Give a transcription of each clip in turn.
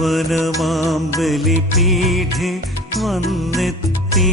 പാവനമാം ബലിപീഠെ വന്നെത്തി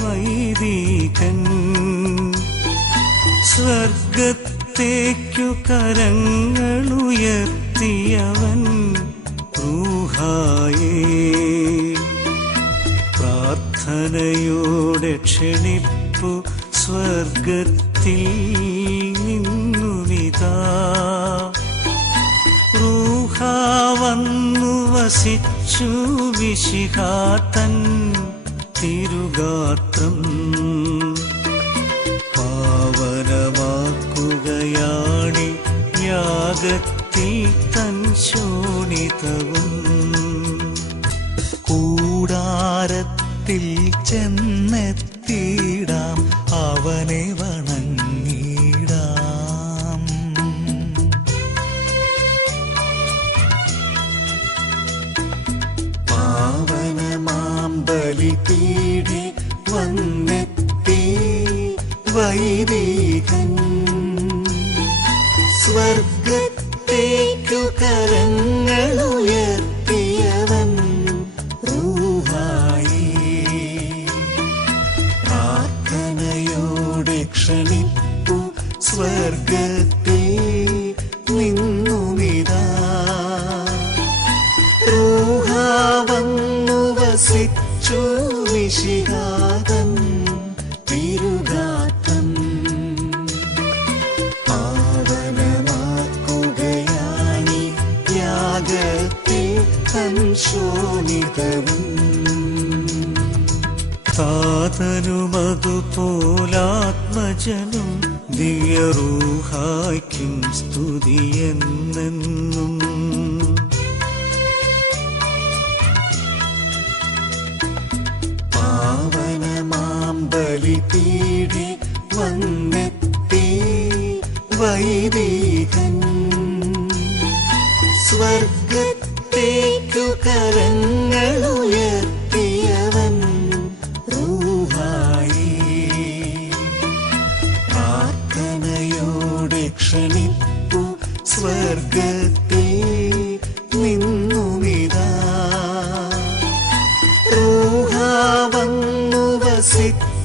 വൈദികൻ സ്വർഗത്തേക്കു കരങ്ങളുയർത്തിയവൻ റൂഹായേ. പ്രാർത്ഥനയോടെ ക്ഷണിപ്പു സ്വർഗത്തിൽ നിന്നുമിതാ. റൂഹ വന്നു വസിച്ചു വിശിഹാത്തൻ തിരുഗാത്രം. പാവനമാക്കുകയാണി യാഗത്തിൽ തൻ ശോണിതവും. കൂടാരത്തിൽ ചെന്നെത്തിയിടാം ബലിപീഠി വന്നെത്തി വൈദികൻ സ്വർഗത്തേക്കു കരങ്ങളുയർത്തിയവൻ റൂഹായി. പ്രാർത്ഥനയോടെ ക്ഷണിപ്പു സ്വർഗത്തിൽ നിന്നുമിതാ. റൂഹ വസിച്ചു വിശിഹാതൻ തിരുഗാത്തം പാവനമാക്കുകയാണി യാഗത്തിൽ തൻ ശോണിതവും. താതനുമതുപോലാത്മജനും ദിയറൂഹായ്ക്കും സ്തുതിയെന്നെന്നും. വന്നെത്തി വൈദികൻ സ്വർഗത്തേക്കു കരങ്ങളുയർത്തിയവൻ റൂഹായി. പ്രാർത്ഥനയോടെ ക്ഷണിപ്പു സ്വർഗത്തിൽ നിന്നുമിതാ. റൂഹ വന്നു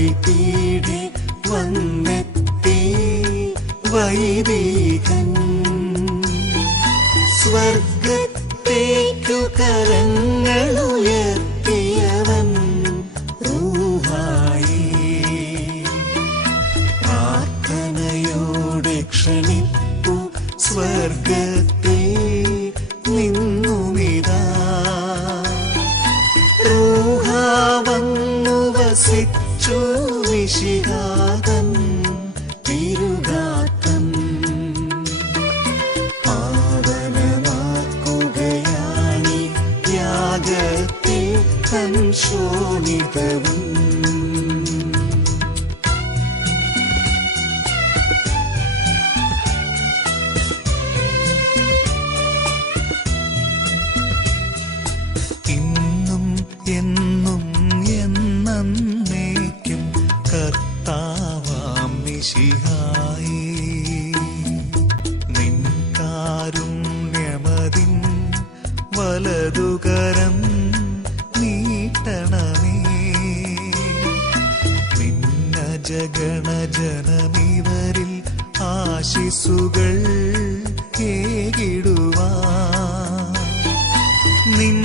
പാവനമാം ബലിപീഠി വന്നെത്തി വൈദികൻ. സ്വർഗത്തേക്കു കരങ്ങളുയർത്തിയവൻ യാഗത്തിൽ തൻ ശോണിതവും ഇന്നും ജഗണജനമിവരിൽ ആശിസുകൾ ഏകിടുവാൻ. നിൻ